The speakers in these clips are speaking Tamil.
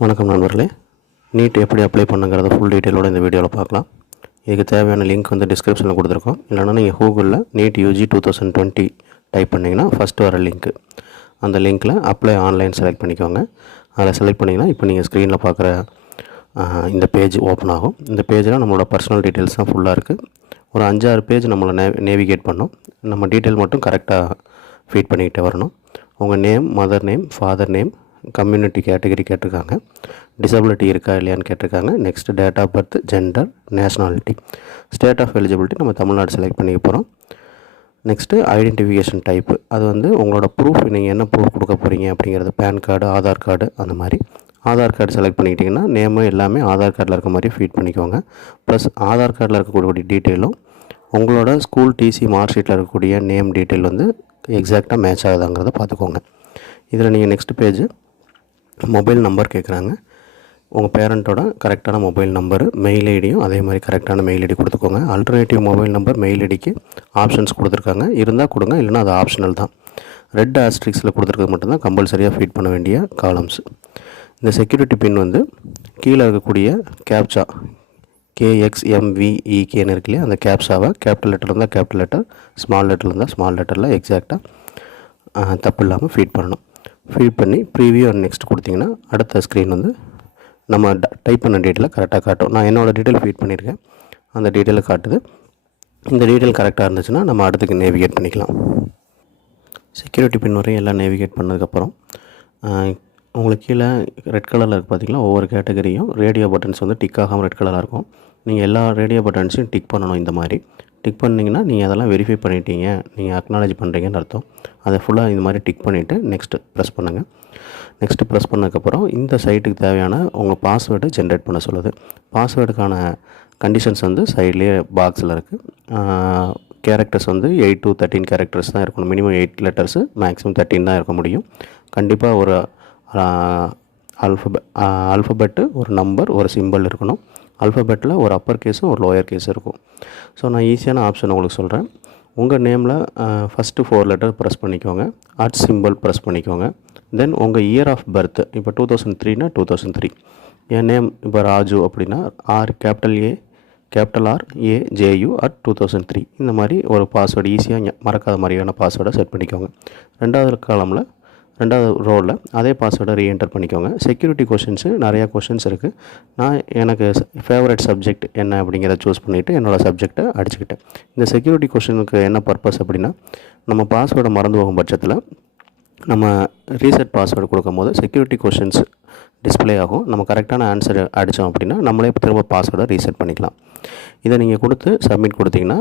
வணக்கம் நண்பர்களே, நீட் எப்படி அப்ளை பண்ணுங்கிறத ஃபுல் டீட்டெயிலோட இந்த வீடியோவில் பார்க்கலாம். இதுக்கு தேவையான லிங்க் வந்து டிஸ்கிரிப்ஷனில் கொடுத்துருக்கோம். இல்லைனா நீங்கள் கூகுளில் NEET UG 2020 டைப் பண்ணிங்கன்னா ஃபஸ்ட்டு வர லிங்க்கு, அந்த லிங்க்கில் அப்ளை ஆன்லைன் செலக்ட் பண்ணிக்கோங்க. அதில் செலக்ட் பண்ணிங்கன்னா இப்போ நீங்கள் ஸ்க்ரீனில் பார்க்குற இந்த பேஜ் ஓப்பன் ஆகும். இந்த பேஜில் நம்மளோட பர்சனல் டீட்டெயில்ஸ் தான் ஃபுல்லாக இருக்குது. ஒரு 5-6 பேஜ் நம்மளை நேவிகேட் பண்ணோம். நம்ம டீட்டெயில் மட்டும் கரெக்டாக ஃபீட் பண்ணிக்கிட்டே வரணும். உங்கள் name, mother name, father name, community category கேட்டிருக்காங்க, டிசபிலிட்டி இருக்கா இல்லையான்னு கேட்டிருக்காங்க. Next date of birth, gender, nationality, state of eligibility நம்ம தமிழ்நாடு செலக்ட் பண்ணிக்க போகிறோம். நெக்ஸ்ட்டு ஐடென்டிஃபிகேஷன் டைப்பு, அது வந்து உங்களோட ப்ரூஃப், நீங்கள் என்ன ப்ரூஃப் கொடுக்க போகிறீங்க அப்படிங்கிறது, பேன் கார்டு, ஆதார் கார்டு, அந்த மாதிரி. ஆதார் கார்டு செலக்ட் பண்ணிக்கிட்டிங்கன்னா நேமு எல்லாமே ஆதார் கார்டில் இருக்க மாதிரி ஃபீட் பண்ணிக்கோங்க. ப்ளஸ் ஆதார் கார்டில் இருக்கக்கூடிய டீட்டெயிலும் உங்களோட ஸ்கூல் டிசி மார்க் ஷீட்டில் இருக்கக்கூடிய நேம் டீட்டெயில் வந்து எக்ஸாக்டாக மேட்ச் ஆகுதாங்கிறத பார்த்துக்கோங்க. இதில் நீங்கள் நெக்ஸ்ட் பேஜ் மொபைல் நம்பர் கேட்குறாங்க. உங்கள் பேரண்ட்டோட கரெக்டான மொபைல் நம்பரு, மெயில் ஐடியும் அதே மாதிரி கரெக்டான மெயில் ஐடி கொடுத்துக்கோங்க. ஆல்டர்னேட்டிவ் மொபைல் நம்பர், மெயில் ஐடிக்கு ஆப்ஷன்ஸ் கொடுத்துருக்காங்க, இருந்தால் கொடுங்க, இல்லைனா அது ஆப்ஷனல் தான். ரெட் ஆஸ்ட்ரிக்ஸில் கொடுத்துருக்கிறது மட்டும்தான் கம்பல்சரியாக ஃபீட் பண்ண வேண்டிய காலம்ஸ். இந்த செக்யூரிட்டி பின் வந்து கீழே இருக்கக்கூடிய கேப்சா KXMVEKன்னு இருக்கு இல்லையா, அந்த கேப்சாவை கேபிட்டல் லெட்டர் இருந்தால் கேபிட்டல் லெட்டர், ஸ்மால் லெட்டர் இருந்தால் ஸ்மால் லெட்டரில் எக்ஸாக்டாக தப்பு இல்லாமல் ஃபீட் பண்ணணும். ஃபீட் பண்ணி ப்ரீவியூ அண்ட் நெக்ஸ்ட் கொடுத்திங்கன்னா அடுத்த ஸ்க்ரீன் வந்து நம்ம டைப் பண்ண டீட்டெயிலை கரெக்டாக காட்டும். நான் என்னோடய டீட்டெயில் ஃபீட் பண்ணியிருக்கேன், அந்த டீட்டெயிலை காட்டுது. இந்த டீட்டெயில் கரெக்டாக இருந்துச்சுன்னா நம்ம அடுத்துக்கு நேவிகேட் பண்ணிக்கலாம். செக்யூரிட்டி பின் வரையும் எல்லாம் நேவிகேட் பண்ணதுக்கப்புறம் உங்களுக்கு கீழே ரெட் கலரில் இருக்குது பார்த்திங்களா, ஒவ்வொரு கேட்டகரியும் ரேடியோ பட்டன்ஸ் வந்து டிக் ஆகாமல் ரெட் கலராக இருக்கும். நீங்கள் எல்லா ரேடியோ பட்டன்ஸையும் டிக் பண்ணணும். இந்த மாதிரி டிக் பண்ணிங்கன்னா நீங்கள் அதெல்லாம் வெரிஃபை பண்ணிட்டீங்க, நீங்கள் அக்னாலேஜ் பண்ணுறீங்கன்னு அர்த்தம். அதை ஃபுல்லாக இந்த மாதிரி டிக் பண்ணிவிட்டு நெக்ஸ்ட்டு ப்ரெஸ் பண்ணுங்கள். நெக்ஸ்ட்டு ப்ரெஸ் பண்ணதுக்கப்புறம் இந்த சைட்டுக்கு தேவையான உங்கள் பாஸ்வேர்டை ஜென்ரேட் பண்ண சொல்லுது. பாஸ்வேர்டுக்கான கண்டிஷன்ஸ் வந்து சைட்லேயே பாக்ஸில் இருக்குது. கேரக்டர்ஸ் வந்து 8 to 13 கேரக்டர்ஸ் தான் இருக்கணும். மினிமம் 8 லெட்டர்ஸு, மேக்ஸிமம் 13 தான் இருக்க முடியும். கண்டிப்பாக ஒரு ஆல்ஃபபெட்டு, ஒரு நம்பர், ஒரு சிம்பிள் இருக்கணும். ஆல்ஃபபெட்டில் ஒரு அப்பர் கேஸும் ஒரு லோயர் கேஸும் இருக்கும். ஸோ நான் ஈஸியான ஆப்ஷன் உங்களுக்கு சொல்கிறேன். உங்கள் நேமில் ஃபஸ்ட்டு 4 லெட்டர் ப்ரெஸ் பண்ணிக்கோங்க, அட் சிம்பிள் ப்ரெஸ் பண்ணிக்கோங்க. தென் உங்கள் இயர் ஆஃப் பர்த், இப்போ 2003னா 2003. என் நேம் இப்போ ராஜு அப்படின்னா RAJU at 2003. இந்த மாதிரி ஒரு பாஸ்வேர்டு ஈஸியாக மறக்காத மாதிரியான பாஸ்வேர்டை செட் பண்ணிக்கோங்க. ரெண்டாவது ரோவில் அதே பாஸ்வேர்டை ரீஎன்டர் பண்ணிக்கோங்க. செக்யூரிட்டி கொஷின்ஸு நிறையா கொஷின்ஸ் இருக்குது. நான் எனக்கு ஃபேவரட் சப்ஜெக்ட் என்ன அப்படிங்கிறத சூஸ் பண்ணிவிட்டு என்னோடய சப்ஜெக்டை அடிச்சுக்கிட்டேன். இந்த செக்யூரிட்டி கொஷினுக்கு என்ன பர்பஸ் அப்படின்னா, நம்ம பாஸ்வேர்டை மறந்து போகும் பட்சத்தில் நம்ம ரீசெட் பாஸ்வேர்டு கொடுக்கும்போது செக்யூரிட்டி கொஷின்ஸ் டிஸ்பிளே ஆகும். நம்ம கரெக்டான ஆன்சர் அடித்தோம் அப்படின்னா நம்மளே திரும்ப பாஸ்வேர்டை ரீசெட் பண்ணிக்கலாம். இதை நீங்கள் கொடுத்து சப்மிட் கொடுத்தீங்கன்னா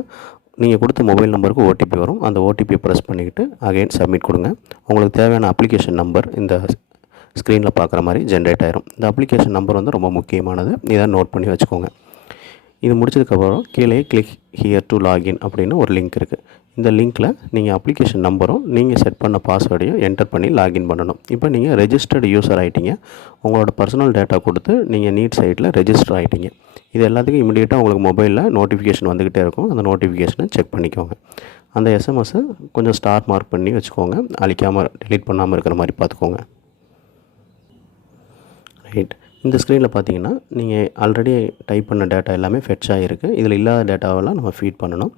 நீங்கள் கொடுத்த மொபைல் நம்பருக்கு OTP வரும். அந்த OTP ப்ரெஸ் பண்ணிக்கிட்டு அகைன் சப்மிட் கொடுங்க. உங்களுக்கு தேவையான அப்ளிகேஷன் நம்பர் இந்த ஸ்க்ரீனில் பார்க்குற மாதிரி ஜென்ரேட் ஆயிரும். இந்த அப்ளிகேஷன் நம்பர் வந்து ரொம்ப முக்கியமானது, இதை நோட் பண்ணி வச்சுக்கோங்க. இது முடிச்சதுக்கப்புறம் கீழே கிளிக் ஹியர் டு லாகின் அப்படின்னு ஒரு லிங்க் இருக்குது. இந்த லிங்க்கில் நீங்கள் அப்ளிகேஷன் நம்பரும் நீங்கள் செட் பண்ண பாஸ்வேர்டையும் என்டர் பண்ணி லாகின் பண்ணணும். இப்போ நீங்கள் ரெஜிஸ்டர்டு யூசர் ஆகிட்டீங்க. உங்களோட பர்சனல் டேட்டா கொடுத்து நீங்கள் நீட் சைட்டில் ரெஜிஸ்டர் ஆகிட்டீங்க. இது எல்லாத்துக்கும் இமீடியட்டாக உங்களுக்கு மொபைலில் நோட்டிஃபிகேஷன் வந்துக்கிட்டே இருக்கும். அந்த நோட்டிஃபிகேஷனை செக் பண்ணிக்கோங்க. அந்த எஸ்எம்எஸ்ஸை கொஞ்சம் ஸ்டார் மார்க் பண்ணி வச்சுக்கோங்க, அழிக்காமல் டெலீட் பண்ணாமல் இருக்கிற மாதிரி பார்த்துக்கோங்க. ரைட், இந்த ஸ்க்ரீனில் பார்த்தீங்கன்னா நீங்கள் ஆல்ரெடி டைப் பண்ண டேட்டா எல்லாமே ஃபெட்ச் ஆகிருக்கு. இதில் இல்லாத டேட்டாவெல்லாம் நம்ம ஃபீட் பண்ணணும்.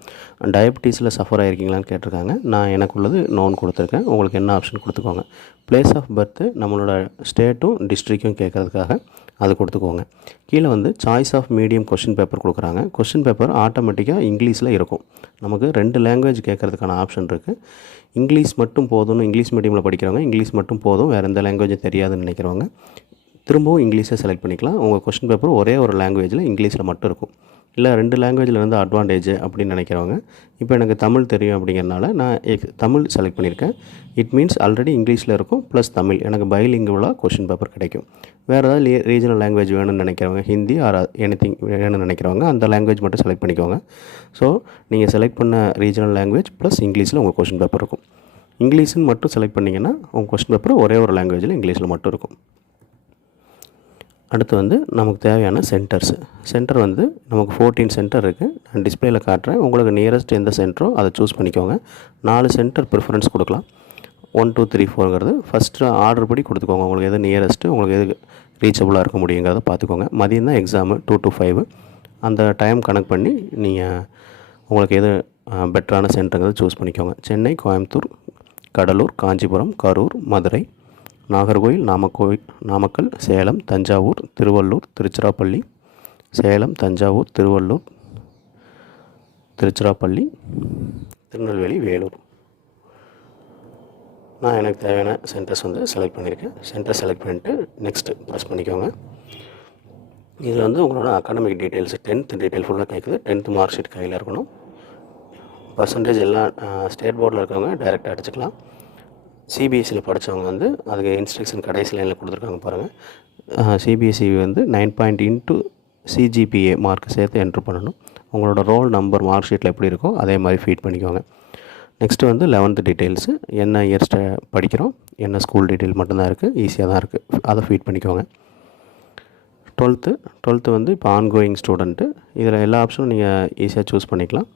டயபிட்டிஸில் சஃபர் ஆகிருக்கீங்களான்னு கேட்டிருக்காங்க. நான் எனக்கு உள்ளது நோன் கொடுத்துருக்கேன். உங்களுக்கு என்ன ஆப்ஷன் கொடுத்துக்கோங்க. பிளேஸ் ஆஃப் பர்த்து நம்மளோட ஸ்டேட்டும் டிஸ்ட்ரிக்டும் கேட்குறதுக்காக அது கொடுத்துக்கோங்க. கீழே வந்து choice of medium question paper கொடுக்குறாங்க. கொஷின் பேப்பர் ஆட்டோமேட்டிக்காக இங்கிலீஷில் இருக்கும். நமக்கு 2 லாங்குவேஜ் கேட்குறதுக்கான ஆப்ஷன் இருக்குது. இங்கிலீஷ் மட்டும் போதும்னு, இங்கிலீஷ் மீடியமில் படிக்கிறவங்க இங்கிலீஷ் மட்டும் போதும், வேறு எந்த லாங்குவேஜும் தெரியாதுன்னு நினைக்கிறவங்க திரும்பவும் இங்கிலீஷை செலக்ட் பண்ணிக்கலாம். உங்கள் கொஸ்டின் பேப்பர் ஒரே ஒரு லாங்குவேஜில் இங்கிலீஷில் மட்டும் இருக்கும். இல்லை 2 லாங்குவேஜில் இருந்து அட்வான்டேஜ் அப்படின்னு நினைக்கிறவங்க, இப்போ எனக்கு தமிழ் தெரியும் அப்படிங்கிறனால நான் தமிழ் செலக்ட் பண்ணியிருக்கேன். இட் மீன்ஸ் ஆல்ரெடி இங்கிலீஷில் இருக்கும் ப்ளஸ் தமிழ், எனக்கு பைலிங்குவலாக கொஸ்டின் பேப்பர் கிடைக்கும். வேறு ஏதாவது ரீஜனல் லாங்குவேஜ் வேணும்னு நினைக்கிறவங்க, ஹிந்தி ஆர் எனிதிங் வேணும்னு நினைக்கிறவங்க அந்த லாங்குவேஜ் மட்டும் செலக்ட் பண்ணிக்கோங்க. ஸோ நீங்கள் செலக்ட் பண்ண ரீஜனல் லாங்குவேஜ் ப்ளஸ் இங்கிலீஷில் உங்கள் கொஸ்டின் பேப்பர் இருக்கும். இங்கிலீஷ்னு மட்டும் செலக்ட் பண்ணிங்கன்னா உங்கள் கொஸ்டின் பேப்பர் ஒரே ஒரு லாங்குவேஜில் இங்கிலீஷில் மட்டும் இருக்கும். அடுத்து வந்து நமக்கு தேவையான சென்டர் வந்து நமக்கு 14 சென்டர் இருக்குது. நான் டிஸ்பிளேயில் காட்டுறேன். உங்களுக்கு நியரஸ்ட் எந்த சென்டரோ அதை சூஸ் பண்ணிக்கோங்க. 4 சென்டர் ப்ரிஃபரன்ஸ் கொடுக்கலாம். 1 2 3 4ங்கிறது ஃபஸ்ட்டு ஆர்டர் படி கொடுத்துக்கோங்க. உங்களுக்கு எது நியரஸ்ட்டு, உங்களுக்கு எது ரீச்சபிளாக இருக்க முடியுங்கிறத பார்த்துக்கோங்க. மதியம் தான் எக்ஸாமு 2 to 5. அந்த டைம் கனெக்ட் பண்ணி நீங்கள் உங்களுக்கு எது பெட்டரான சென்டருங்கிறத சூஸ் பண்ணிக்கோங்க. சென்னை, கோயம்புத்தூர், கடலூர், காஞ்சிபுரம், கரூர், மதுரை, நாகர்கோவில், நாமக்கல், சேலம், தஞ்சாவூர், திருவள்ளூர், திருச்சிராப்பள்ளி, சேலம், தஞ்சாவூர், திருவள்ளூர், திருச்சிராப்பள்ளி, திருநெல்வேலி, வேலூர். நான் எனக்கு தேவையான சென்டர்ஸ் வந்து செலக்ட் பண்ணியிருக்கேன். சென்டர் செலக்ட் பண்ணிவிட்டு நெக்ஸ்ட்டு ப்ரெஸ் பண்ணிக்கோங்க. இதில் வந்து உங்களோட அகாடமிக் டீட்டெயில்ஸ் 10th டீட்டெயில் ஃபுல்லாக கேட்குது. 10th மார்க் ஷீட் கையில் இருக்கணும். பர்சன்டேஜ் எல்லாம் ஸ்டேட் போர்டில் இருக்கவங்க டைரெக்டாக அடிச்சுக்கலாம். சிபிஎஸ்சியில் படித்தவங்க வந்து அதுக்கு இன்ஸ்ட்ரக்ஷன் கடைசி லைனில் கொடுத்துருக்காங்க பாருங்கள். சிபிஎஸ்சி வந்து 9 பாயிண்ட் இன்ட்டு சிஜிபிஏ மார்க் சேர்த்து என்ட்ரு பண்ணணும். உங்களோட ரோல் நம்பர் மார்க் ஷீட்டில் எப்படி இருக்கோ அதே மாதிரி ஃபீட் பண்ணிக்கோங்க. நெக்ஸ்ட்டு வந்து 11th டீட்டெயில்ஸு, என்ன இயர் படிக்கிறோம், என்ன ஸ்கூல் டீட்டெயில் மட்டும்தான் இருக்குது, ஈஸியாக தான் இருக்குது, அதை ஃபீட் பண்ணிக்கோங்க. 12th வந்து இப்போ ஆன்கோயிங் ஸ்டூடெண்ட்டு. இதில் எல்லா ஆப்ஷனும் நீங்கள் ஈஸியாக சூஸ் பண்ணிக்கலாம்.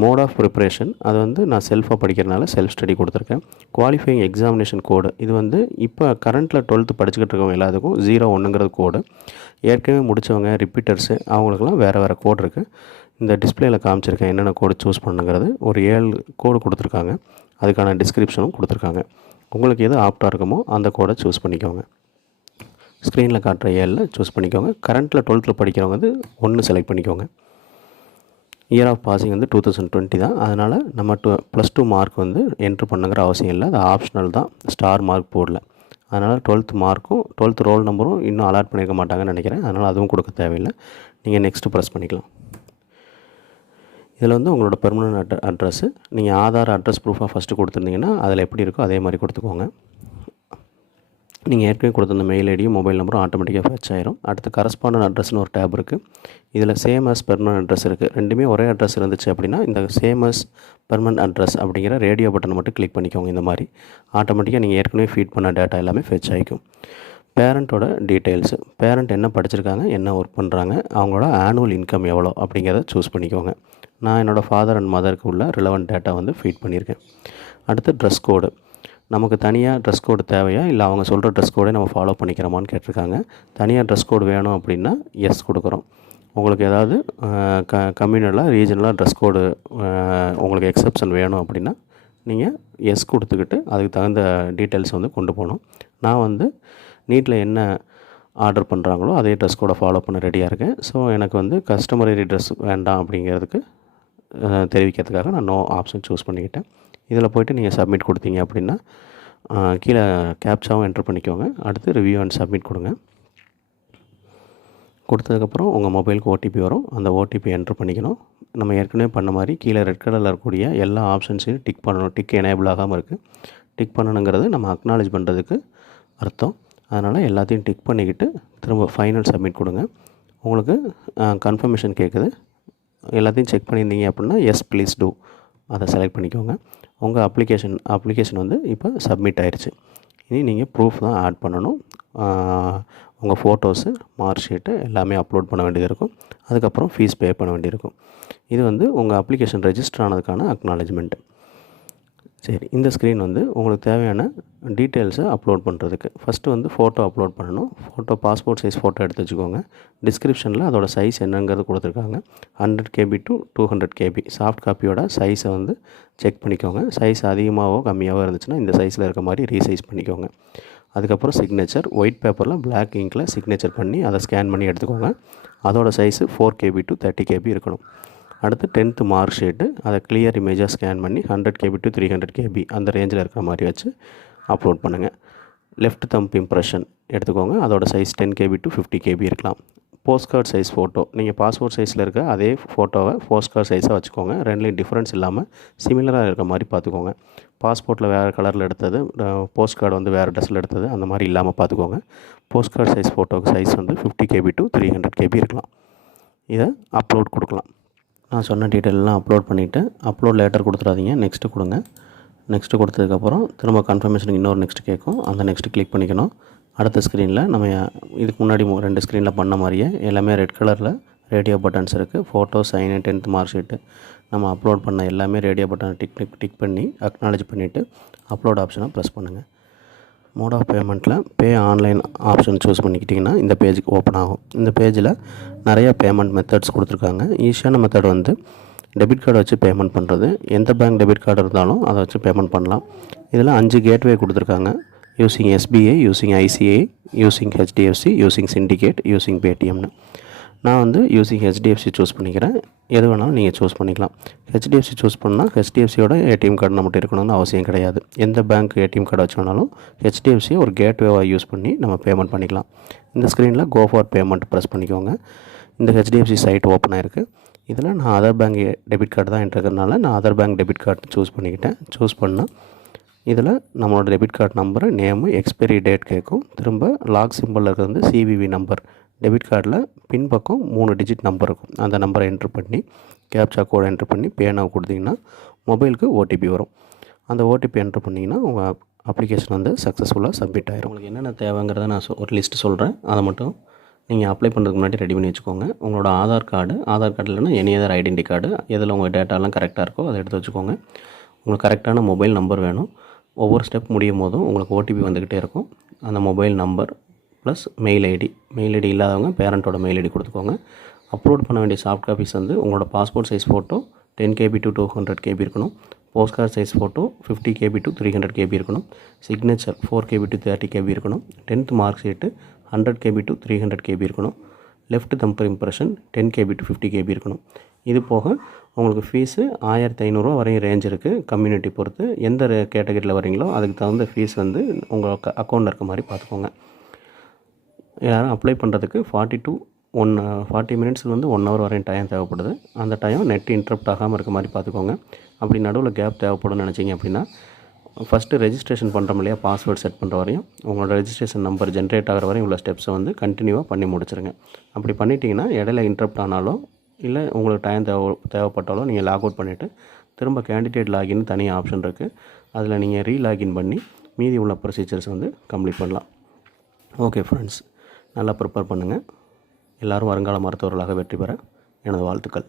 மோட் ஆஃப் ப்ரிப்ரேஷன் அது வந்து நான் செல்ஃபாக படிக்கிறனால செல்ஃப் ஸ்டடி கொடுத்துருக்கேன். குவாலிஃபையிங் எக்ஸாமினேஷன் கோடு இது வந்து இப்போ கரண்ட்டில் 12th படிச்சுக்கிட்டு இருக்கவங்க எல்லாத்துக்கும் 01ங்கிறது கோடு. ஏற்கனவே முடித்தவங்க ரிப்பீட்டர்ஸு அவங்களுக்குலாம் வேறு கோடு இருக்குது. இந்த டிஸ்பிளேயில் காமிச்சிருக்கேன் என்னென்ன கோடு சூஸ் பண்ணுங்கிறது. ஒரு 7 கோடு கொடுத்துருக்காங்க. அதுக்கான டிஸ்கிரிப்ஷனும் கொடுத்துருக்காங்க. உங்களுக்கு எது ஆப்டாக இருக்குமோ அந்த கோடை சூஸ் பண்ணிக்கோங்க. ஸ்க்ரீனில் காட்டுற 7ல் சூஸ் பண்ணிக்கோங்க. கரண்ட்டில் 12th படிக்கிறவங்க வந்து 1 செலக்ட் பண்ணிக்கோங்க. இயர் ஆஃப் பாசிங் வந்து 2020 தான். அதனால் நம்ம +2 மார்க் வந்து என்ட்ரு பண்ணுங்கிற அவசியம் இல்லை. அது ஆப்ஷனல் தான், ஸ்டார் மார்க் போடல. அதனால் 12th மார்க்கும் 12th ரோல் நம்பரும் இன்னும் அலாட் பண்ணியிருக்க மாட்டாங்கன்னு நினைக்கிறேன். அதனால் அதுவும் கொடுக்க தேவையில்லை. நீங்கள் நெக்ஸ்ட்டு ப்ரெஸ் பண்ணிக்கலாம். இதில் வந்து உங்களோட பெர்மனன்ட் அட்ரஸ்ஸு நீங்கள் ஆதார் அட்ரஸ் ப்ரூஃபாக ஃபஸ்ட்டு கொடுத்துருந்தீங்கன்னா அதில் எப்படி இருக்கோ அதே மாதிரி கொடுத்துக்கோங்க. நீங்கள் ஏற்கனவே கொடுத்துருந்த மெயில் ஐடியும் மொபைல் நம்பரும் ஆட்டோமேட்டிக்காக ஃபெச் ஆயிரும். அடுத்து கரஸ்பாண்டன்ட் அட்ரஸ்னு ஒரு டேப் இருக்குது. இதில் சேம் அஸ் பெர்மனன்ட் அட்ரஸ் இருக்குது. ரெண்டுமே ஒரே அட்ரஸ் இருந்துச்சு அப்படின்னா இந்த சேம் அஸ் பெர்மனன்ட் அட்ரஸ் அப்படிங்கிற ரேடியோ பட்டனை மட்டும் கிளிக் பண்ணிக்கோங்க. இந்த மாதிரி ஆட்டோமேட்டிக்காக நீங்கள் ஏற்கனவே ஃபீட் பண்ண டேட்டா எல்லாமே ஃபெச் ஆகிக்கும். பேரண்ட்டோட டீட்டெயில்ஸு, பேரண்ட் என்ன படிச்சிருக்காங்க, என்ன ஒர்க் பண்ணுறாங்க, அவங்களோட ஆனுவல் இன்கம் எவ்வளோ அப்படிங்கிறத சூஸ் பண்ணிக்கோங்க. நான் என்னோடய ஃபாதர் அண்ட் மதருக்கு உள்ள ரிலவெண்ட் டேட்டா வந்து ஃபீட் பண்ணியிருக்கேன். அடுத்து ட்ரெஸ் கோடு, நமக்கு தனியாக ட்ரெஸ் கோடு தேவையா இல்லை அவங்க சொல்கிற ட்ரெஸ் கோடை நம்ம ஃபாலோ பண்ணிக்கிறோமான்னு கேட்டிருக்காங்க. தனியாக ட்ரெஸ் கோடு வேணும் அப்படின்னா எஸ் கொடுக்குறோம். உங்களுக்கு ஏதாவது கம்யூனலாக ரீஜனலாக ட்ரெஸ் கோடு உங்களுக்கு எக்ஸப்ஷன் வேணும் அப்படின்னா நீங்கள் எஸ் கொடுத்துக்கிட்டு அதுக்கு தகுந்த டீட்டெயில்ஸ் வந்து கொண்டு போகணும். நான் வந்து நீட்டில் என்ன ஆர்டர் பண்ணுறாங்களோ அதே ட்ரெஸ் கோடை ஃபாலோ பண்ண ரெடியாக இருக்கேன். ஸோ எனக்கு வந்து கஸ்டமரி ட்ரெஸ் வேண்டாம் அப்படிங்கிறதுக்கு தெரிவிக்கிறதுக்காக நான் நோ ஆப்ஷன் சூஸ் பண்ணிக்கிட்டேன். இதில் போய்ட்டு நீங்கள் சப்மிட் கொடுத்தீங்க அப்படின்னா கீழே கேப்சாவும் என்ட்ரு பண்ணிக்கோங்க. அடுத்து ரிவ்யூ அண்ட் சப்மிட் கொடுங்க. கொடுத்ததுக்கப்புறம் உங்கள் மொபைலுக்கு ஓடிபி வரும். அந்த ஓடிபி என்ட்ரு பண்ணிக்கணும். நம்ம ஏற்கனவே பண்ண மாதிரி கீழே ரெட் கலரில் இருக்கக்கூடிய எல்லா ஆப்ஷன்ஸையும் டிக் பண்ணணும். டிக் எனேபிள் ஆகாமல் இருக்குது. டிக் பண்ணணுங்கிறது நம்ம அக்னாலேஜ் பண்ணுறதுக்கு அர்த்தம். அதனால் எல்லாத்தையும் டிக் பண்ணிக்கிட்டு திரும்ப ஃபைனல் சப்மிட் கொடுங்க. உங்களுக்கு கன்ஃபர்மேஷன் கேட்குது. எல்லாத்தையும் செக் பண்ணியிருந்தீங்க அப்படின்னா எஸ் ப்ளீஸ் டூ அதை செலக்ட் பண்ணிக்கோங்க. உங்கள் அப்ளிகேஷன் வந்து இப்போ சப்மிட் ஆயிடுச்சு. இனி நீங்கள் ப்ரூஃப் தான் ஆட் பண்ணணும். உங்கள் ஃபோட்டோஸு, மார்க் ஷீட்டு எல்லாமே அப்லோட் பண்ண வேண்டியது இருக்கும். அதுக்கப்புறம் ஃபீஸ் பே பண்ண வேண்டியிருக்கும். இது வந்து உங்கள் அப்ளிகேஷன் ரெஜிஸ்டர் ஆனதுக்கான அக்னாலேஜ்மெண்ட்டு. சரி, இந்த ஸ்க்ரீன் வந்து உங்களுக்கு தேவையான டீட்டெயில்ஸை அப்லோட் பண்ணுறதுக்கு ஃபஸ்ட்டு வந்து ஃபோட்டோ அப்லோட் பண்ணணும். பாஸ்போர்ட் சைஸ் ஃபோட்டோ எடுத்து வச்சுக்கோங்க. டிஸ்கிரிப்ஷனில் அதோட சைஸ் என்னங்கிறது கொடுத்துருக்காங்க. 100 KB to 200 KB சாஃப்ட் காப்பியோட சைஸை வந்து செக் பண்ணிக்கோங்க. சைஸ் அதிகமாகவோ கம்மியாகவோ இருந்துச்சுன்னா இந்த சைஸில் இருக்க மாதிரி ரீசைஸ் பண்ணிக்கோங்க. அதுக்கப்புறம் சிக்னேச்சர் ஒயிட் பேப்பரில் பிளாக் இங்கில் சிக்னேச்சர் பண்ணி அதை ஸ்கேன் பண்ணி எடுத்துக்கோங்க. அதோட சைஸு 4 KB to 30 KB இருக்கணும். அடுத்து 10th மார்க் ஷீட்டு அதை கிளியர் இமேஜாக ஸ்கேன் பண்ணி 100 KB to 300 KB அந்த ரேஞ்சில் இருக்கிற மாதிரி வச்சு அப்லோட் பண்ணுங்கள். லெஃப்ட் தம்ப் இம்ப்ரெஷன் எடுத்துக்கோங்க. அதோட சைஸ் 10 KB to 50 KB இருக்கலாம். போஸ்ட் கார்டு சைஸ் ஃபோட்டோ, நீங்கள் பாஸ்போர்ட் சைஸில் இருக்க அதே ஃபோட்டோவை போஸ்ட் கார்டு சைஸாக வச்சுக்கோங்க. ரெண்டுலேயும் டிஃப்ரென்ஸ் இல்லாமல் சிமிலராக இருக்கிற மாதிரி பார்த்துக்கோங்க. பாஸ்போர்ட்டில் வேறு கலரில் எடுத்தது, போஸ்ட் கார்டு வந்து வேறு ட்ரெஸ்ஸில் எடுத்தது அந்த மாதிரி இல்லாமல் பார்த்துக்கோங்க. போஸ்ட் கார்டு சைஸ் ஃபோட்டோக்கு சைஸ் வந்து 50 KB to 300 KB இருக்கலாம். இதை அப்லோட் கொடுக்கலாம். நான் சொன்ன டீட்டெயிலெலாம் அப்லோட் பண்ணிவிட்டு அப்லோட் லேட்டர் கொடுத்துடாதீங்க, நெக்ஸ்ட்டு கொடுங்க. நெக்ஸ்ட்டு கொடுத்ததுக்கப்புறம் திரும்ப கன்ஃபர்மேஷனுக்கு இன்னொரு நெக்ஸ்ட் கேட்கும். அந்த நெக்ஸ்ட்டு கிளிக் பண்ணிக்கணும். அடுத்த ஸ்க்ரீனில் நம்ம இதுக்கு முன்னாடி 2 ஸ்க்ரீனில் பண்ண மாதிரியே எல்லாமே ரெட் கலரில் ரேடியோ பட்டன்ஸ் இருக்குது. Photo, sign, 10th mark sheet நம்ம அப்லோட் பண்ண எல்லாமே ரேடியோ பட்டனை டிக் பண்ணி அக்னாலேஜ் பண்ணிவிட்டு அப்லோட் ஆப்ஷனை ப்ரெஸ் பண்ணுங்கள். மோட் ஆஃப் பேமெண்ட்டில் பே ஆன்லைன் ஆப்ஷன் சூஸ் பண்ணிக்கிட்டிங்கன்னா இந்த பேஜுக்கு ஓப்பன் ஆகும். இந்த பேஜில் நிறைய பேமெண்ட் மெத்தட்ஸ் கொடுத்துருக்காங்க. ஈஸியான மெத்தட் வந்து டெபிட் கார்டு வச்சு பேமெண்ட் பண்ணுறது. எந்த பேங்க் டெபிட் கார்டு இருந்தாலும் அதை வச்சு பேமெண்ட் பண்ணலாம். இதில் 5 கேட்வே கொடுத்துருக்காங்க. Using SBI, using ICICI, using HDFC, using Syndicate, using பேடிஎம்னு. நான் வந்து யூஸிங் ஹெச்டிஎஃப்சி சூஸ் பண்ணிக்கிறேன். எது வேணாலும் நீங்கள் சூஸ் பண்ணிக்கலாம். ஹெச்டிஎஃப்சி சூஸ் பண்ணால் ஹெச்டிஎஃப்சியோட ஏடிஎம் கார்டு நம்மகிட்ட இருக்கணும்னு அவசியம் கிடையாது. எந்த பேங்க் ஏடிஎம் கார்டு வச்சு வேணாலும் ஹெச்டிஎஃப்சியை ஒரு கேட்வேவாக யூஸ் பண்ணி நம்ம பேமெண்ட் பண்ணிக்கலாம். இந்த ஸ்க்ரீனில் கோ ஃபார் பேமெண்ட் ப்ரெஸ் பண்ணிக்கோங்க. இந்த ஹெச்டிஎஃப்சி சைட் ஓப்பன் ஆகிருக்கு. இதில் நான் அதர் பேங்க் டெபிட் கார்டு தான் இருக்கிறதுனால நான் other bank debit card choose பண்ணிக்கிட்டேன். சூஸ் பண்ணால் இதில் நம்மளோட debit card number, name, expiry date கேட்கும். திரும்ப லாக் சிம்பிளில் இருக்கிறது வந்து சிவிவி நம்பர். டெபிட் கார்டில் பின்பக்கம் 3 டிஜிட் நம்பர் இருக்கும். அந்த நம்பரை என்ட்ரு பண்ணி கேப்சா கோடை என்ட்ரு பண்ணி பேனாவை கொடுத்தீங்கன்னா மொபைலுக்கு ஓடிபி வரும். அந்த ஓடிபி என்ட்ரு பண்ணிங்கன்னா உங்கள் அப்ளிகேஷன் வந்து சக்ஸஸ்ஃபுல்லாக சப்மிட் ஆகிரும். உங்களுக்கு என்னென்ன தேவைங்கிறத நான் ஒரு லிஸ்ட்டு சொல்கிறேன். அதை மட்டும் நீங்கள் அப்ளை பண்ணுறதுக்கு முன்னாடி ரெடி பண்ணி வச்சுக்கோங்க. உங்களோட ஆதார் கார்டு இல்லைன்னா எனி அதர் ஐடென்டி கார்டு, எதில் உங்கள் டேட்டாலாம் கரெக்டாக இருக்கோ அதை எடுத்து வச்சுக்கோங்க. உங்களுக்கு கரெக்டான மொபைல் நம்பர் வேணும். ஒவ்வொரு ஸ்டெப் முடியும் போதும் உங்களுக்கு ஓடிபி வந்துக்கிட்டே இருக்கும். அந்த mobile number plus mail ID இல்லாதவங்க பேரண்ட்டோட மெயில் ஐடி கொடுத்துக்கோங்க. அப்லோட் பண்ண வேண்டிய சாஃப்ட் காப்பீஸ் வந்து உங்களோட passport size photo 10 KB to 200 KB இருக்கணும். Post card size photo 50 KB to 300 KB இருக்கணும். சிக்னேச்சர் 4 KB to 30 KB இருக்கணும். 10th mark sheet 100 KB to 300 KB இருக்கணும். Left thumb impression 10 KB to 50 KB இருக்கணும். இது போக உங்களுக்கு ஃபீஸு 1500 வரையும் ரேஞ்ச் இருக்குது. கம்யூனிட்டி பொறுத்து எந்த கேட்டகரியில் வரீங்களோ அதுக்கு தகுந்த ஃபீஸ் வந்து உங்கள் அக்கௌண்ட்டில் இருக்க மாதிரி பார்த்துக்கோங்க. யாரும் அப்ளை பண்ணுறதுக்கு 40 மினிட்ஸ்லேருந்து 1 hour வரையும் டைம் தேவைப்படுது. அந்த டைம் நெட் இன்டரப்ட் ஆகாமல் இருக்க மாதிரி பார்த்துக்கோங்க. அப்படி நடுவில் கேப் தேவைப்படும்னு நினச்சிங்க அப்படின்னா ஃபஸ்ட்டு ரெஜிஸ்ட்ரேஷன் பண்ணுறோம் இல்லையா, பாஸ்வேர்ட் செட் பண்ணுற வரையும் உங்களோட ரெஜிஸ்ட்ரேஷன் நம்பர் ஜென்ரேட் ஆகிற வரையும் உள்ள ஸ்டெப்ஸை வந்து கண்டினியூவாக பண்ணி முடிச்சிருங்க. அப்படி பண்ணிட்டீங்கன்னா இடையில இன்டரப்ட் ஆனாலோ இல்லை உங்களுக்கு டைம் தேவைப்பட்டாலோ நீங்கள் லாக் அவுட் பண்ணிவிட்டு திரும்ப கேண்டிடேட் லாகின் தனியாக ஆப்ஷன் இருக்குது. அதில் நீங்கள் ரீலாகின் பண்ணி மீதி உள்ள ப்ரொசீஜர்ஸ் வந்து கம்ப்ளீட் பண்ணலாம். ஓகே ஃப்ரெண்ட்ஸ், நல்லா ப்ரிப்பேர் பண்ணுங்கள். எல்லோரும் வருங்கால மருத்துவர்களாக வெற்றி பெற எனது வாழ்த்துக்கள்.